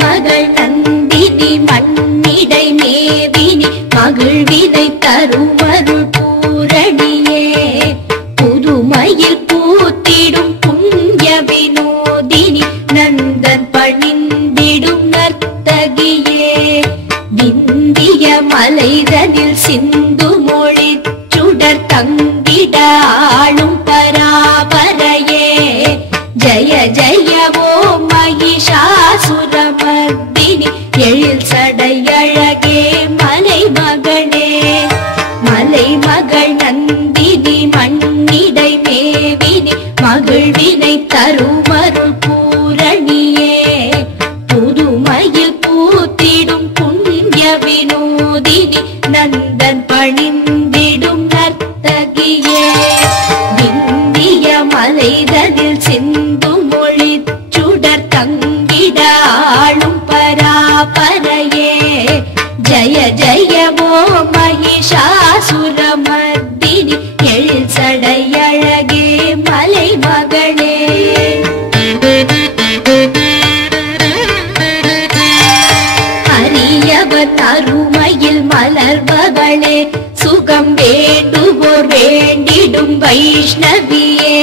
மகள் நந்தினி மண்ணிடை மேவினி மகிழ்வினை தருமருள் பூரணியே புதுமையில் பூத்திடும் புண்ணிய வினோதினி நந்தன் பணிந்திடும் நர்த்தகியே விந்திய மலைதனில் சிந்து மொழி சுடர் தங்கிட ஆளும் பராபரையே ஜய ஜய ஓம் மகிஷாசுரமர்தினி எழில் சடையழகே மலை மகளே மலை மகள் நந்தினி மண்ணிடை மேவினி மகிழ்வினை தருமருள் பூரணியே புதுமையில் பூத்திடும் புண்ணிய வினோதினி நந்தன் பணிந்திடும் நர்த்தகியே விந்திய மலைதனில் சிந்து மொழி சுடர் தங்கிட ஆளும் பராபரையே ஜய ஜய ஓம் மகிஷாசுரமர்தினி எழில் சடையழகே மலை மகளே அரியவர் அருமையில் மலர்பவளே சுகம் வேண்டுவோர் வேண்டிடும் வைஷ்ணவியே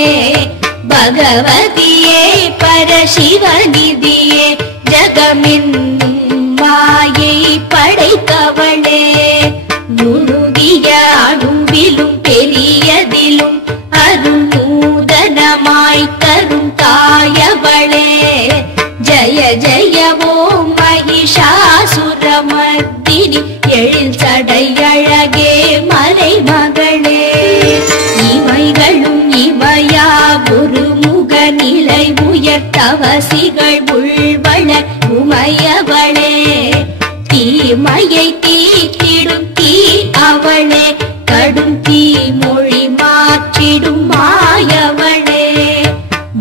பகவதியே பரசிவநிதியே ஜகமென்னும் மாயை படைத்தவளே நுணுகிய அணுவிலும் பெரியதிலும் அருள் நூதனமாய் தரும் தாயவளே ஜய ஜய ஓம் மகிஷாசுரமர்தினி எழில் சடையழகே மலை மகளே இமைகளும் இமையா ஒரு முக நிலை உயர்த்தவசிகள் உள்வள உமையவளே தீமையை தீக்கிடும் தீ அவளே கடும் தீ மொழி மாற்றிடும் மாயவளே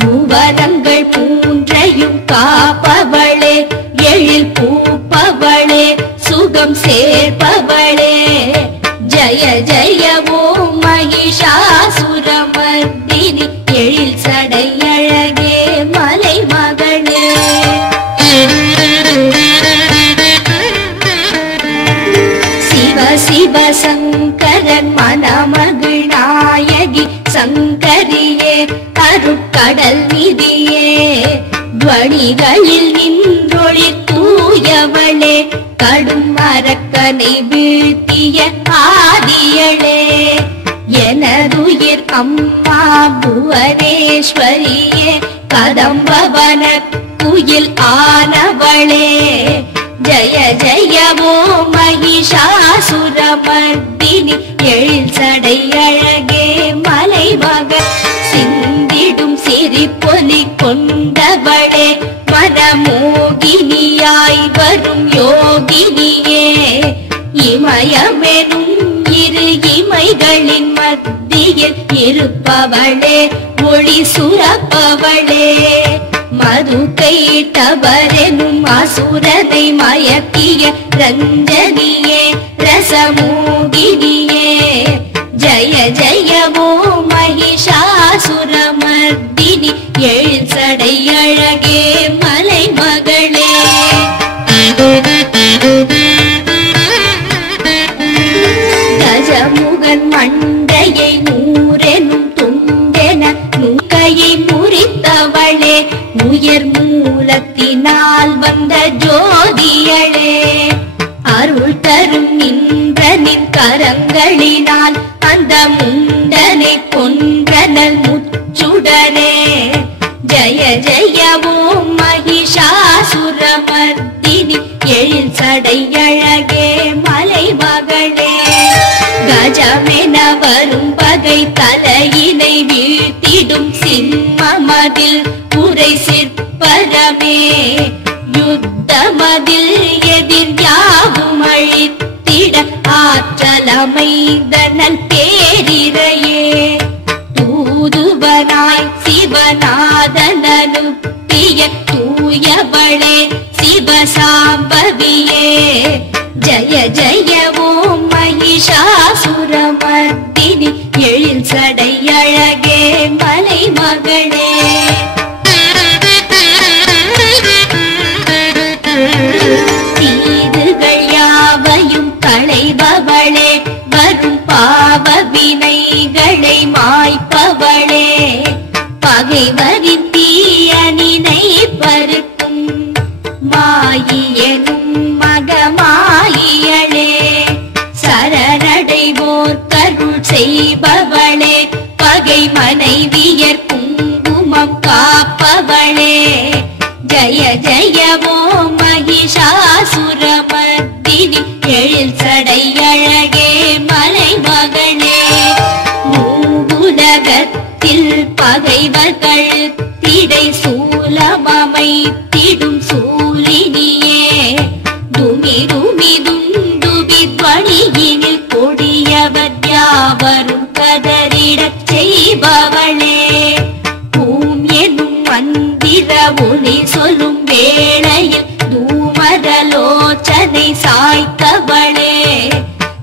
புவனங்கள் மூன்றையும் காப்பவளே எழில் பூப்பவளே சுகம் சேர்ப்பவளே ஜய ஜய ஓம் மகிஷாசுரமர்தினி எழில் சடையழகே மலை மகளே சிவ சிவ சங்கரன் மணமகள் நாயகி சங்கரியே அருட்கடல் நிதியே துவனிகளில் நின்றொளி தூயவளே கடும் அரக்கனை வீழ்த்திய ஆதியளே எனதுயிர் அம்மா புவனேஸ்வரியே கதம்பவன குயில் ஆனவளே ஜய ஜய ஓம் மகிஷாசுரமர்தினி எழில் சடையழகே மலை மகள் சிந்திடும் சிரிப்பொலி கொண்டவளே மனமோகினியாய் வரும் யோகினியே இமயமெனும் இரு இமைகளின் மத்தியில் இருப்பவளே ஒளி சுரப்பவளே மது கைட்டவரெனும் அசுரனை மயக்கிய ரஞ்சனியே ரசமோகினியே ஜய ஜய ஓம் மகிஷாசுரமர்தினி எழில் சடையழகே மலை மகளே கஜமுகன் மண்டையை நூறெனும் துண்டென நுங்கையை முறித்தவளே உயர் மூலத்தினால் வந்த ஜோதியளே அருள் தரும் நின்றனின் கரங்களினால் அந்த முண்டனை கொன்றனல் முச்சுடனே ஜய ஜய ஓம் மகிஷாசுரமர்தினி எழில் சடையழகே மலை மகளே கஜமென வரும் பகை தலையினை வீழ்த்திடும் சிம்மமதில் உரை சிற்பரமே யுத்தமதில் எதிர் யாவும் அழித்திட ஆற்றலமைந்தனல் பேரிரையே தூதுவனாய் சிவநாதன் அனுப்பிய தூயவளே சிவசாம்பவியே ஜய ஜய ஓம் மகிஷாசுரமர்தினி எழில் சடையழகே மலை மகளே எனும் மகமாயியளே சரணடைவோர் கருள் செய்பவளே பகை மனைவியர் குங்குமம் காப்பவளே ஜய ஜய ஓம் மகிஷாசுரமர்த்தினி எழில் சடையழகே மலைமகளே மூவுலகத்தில் பகைவர்கள் திடை சூலமமைத்திடும் சூலினியே துமிதுமிதுந்துபித்வணியினில் கொடியவர் யாவரும் கதறிடச் செய்பவளே பூம் எனும் மந்திர ஒளி சொல்லும் வேளையில் தூமரலோச்சனை சாய்த்தவளே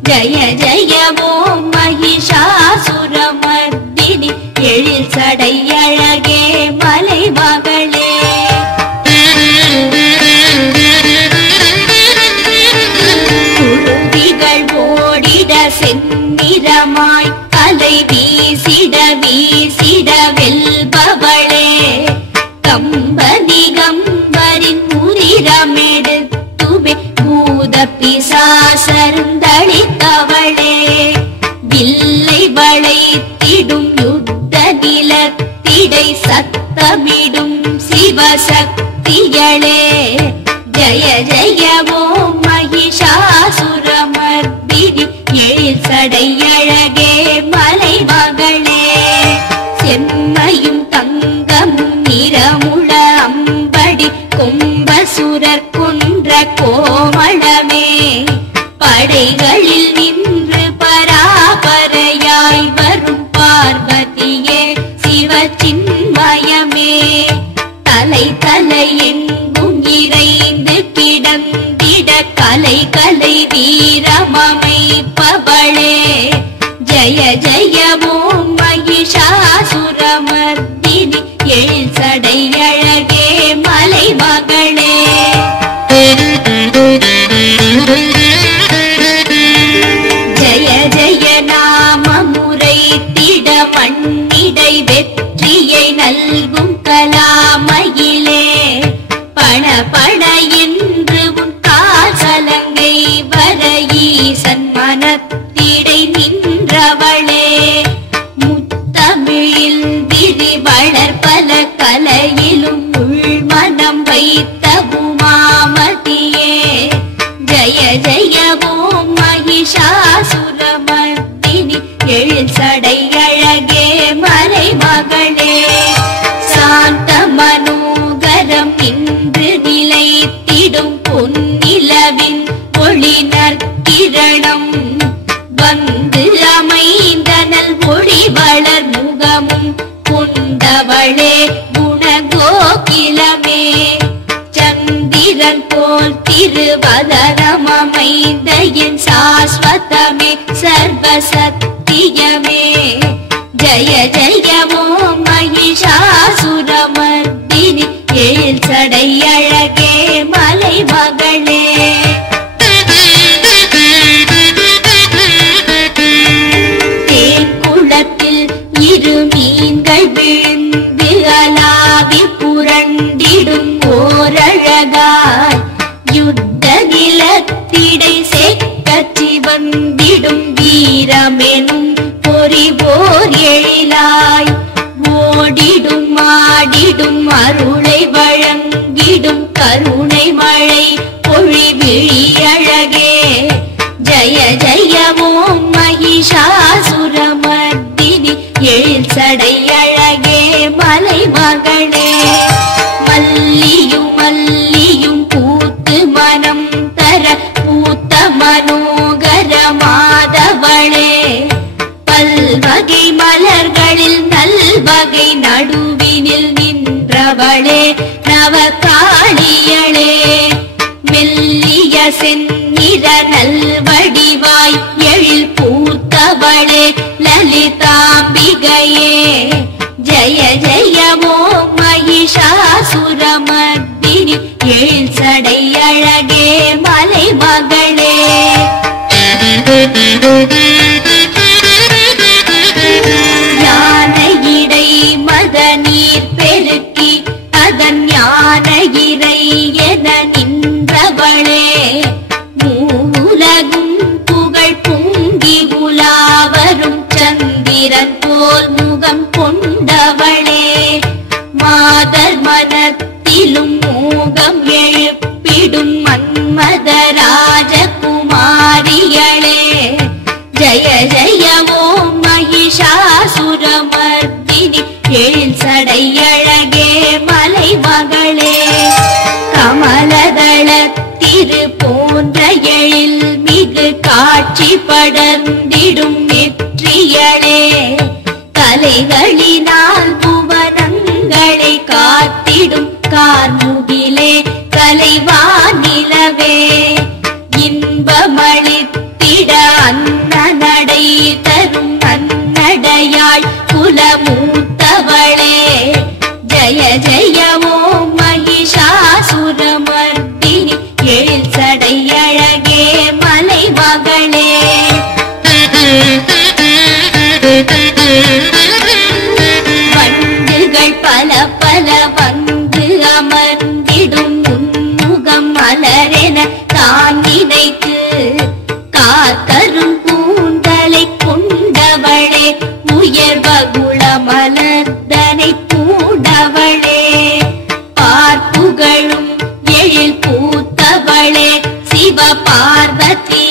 ஜய ஜய ஓம் மகிஷாசுரமர்த்தினி எழில் சடையழகே மலைமகளே குருவிகள் ஓடிட செந்நிறமாய் அலை வீசிட வீசிட வெல்பவளே கம்பனிகம்பரின் உரிரமெடுத்துமே பூத பிசாசருந்தளித்தவளே வில்லை வளைத்திடும் யுத்த நிலத்திடை சத்தமிடும் சிவசக்திகளே ஜய ஜய ஓம் மகிஷாசுரமர்த்தினி எழில் சடையழகே மலைமகளே செம்மையும் தங்கமும் நிறமுள அம்படி கொம்பசுரர் கொன்ற கோமளமே படைகளில் நின்று பராபரையாய் வரும் பார்வதியே சிவச்சின்மயமே தலை தலை எங்கும் இறைந்து கிடந்திட கலை கலை வீரமமைப்பவளே ஜய ஜய ஓம் மகிஷாசுரமர்த்தினி எழில் சடையழகே மலைமகளே ஜய ஜய நாமமுறை திட மண்ணிடை வெற்றியை நல்கும் கலாமயிலே பண பண என்று உன் காசலங்கை வர ஈசன் மனத்திடை நின்றவளே முத்தமிழில் விரி வளர்பல கலையிலும் உள்மனம் வைத்த உமாமதியே ஜய ஜய ஓம் மகிஷாசுரமர்த்தினி எழில் சடையழகே மலைமகளே சாந்த மனோகரம் நின்று நிலைத்திடும் பொன்னிலவின் ஒளி நற்கிரணம் வந்து அமைந்தனல் ஒளி வளர் முகமும் கொண்டவளே குணகோகிலமே சந்திரன் போல் திருவதனம் அமைந்த என் சாஸ்வதமே சர்வசத்தியமே ஜய ஜய ஓம் மகிஷாசுரமர்த்தினி எழில் சடையழகே மலைமகளே தேன்குளத்தில் இரு மீன்கள் விழுந்து அலாவி புரண்டிடும் ஓரழகாய் யுத்த நிலத்திடை செக்கச்சி வந்திடும் வீரமெனும் பொறிவோர் எழிலாய் ஓடிடும் ஆடிடும் அருளை வழங்கிடும் கருணை மழை பொழிவிழி அழகே ஜய ஜய ஓம் மகிஷாசுரமர்த்தினி எழில் சடையழகே மலைமகளே மல்லியும் மல்லியும் பூத்து மனம் தர பூத்த மனோகர மாதவளே பல்வகை மலர்களில் நல்வகை நடுவினில் நின்றவளே நவகாளியளே மெல்லிய செந்நிற நல்வடிவாய் எழில் பூத்தவளே லலிதாம்பிகையே ஜய ஜய ஓம் மகிஷாசுரமர்த்தினி எழில் சடையழகே மலைமகளே யானையிடை மத நீர் பெருக்கி அதன் ஞான இறை என நின்ற மன்மத ராஜகுமாரிகளே ஜய ஜய ஓம் மகிஷாசுரமர்தினி எழில் சடையழகே மலைமகளே கமலதள திரு போன்ற எழில் மிகு காட்சி படர்ந்திடும் நெற்றியளே கலைகளினால் புவனங்களை காத்திடும் கார்முகிலே கலைவானிலவே இன்பமளித்திட அன்னநடை தரும் நன்னடையாள் குலமூத்தவளே ஜய ஜய ஓம் மகிஷாசுரமர்தினி எழில் சடையழகே மலைமகளே வண்டுகள் பல பல வந்து அமர்ந்திடும் முன்முகம் மலரென தான் நினைத்து காத்தரும் கூந்தலை கொண்டவளே உயர்வகுள மலர்தனை பூண்டவளே பார்ப்புகளும் எழில் பூத்தவளே சிவ பார்வதி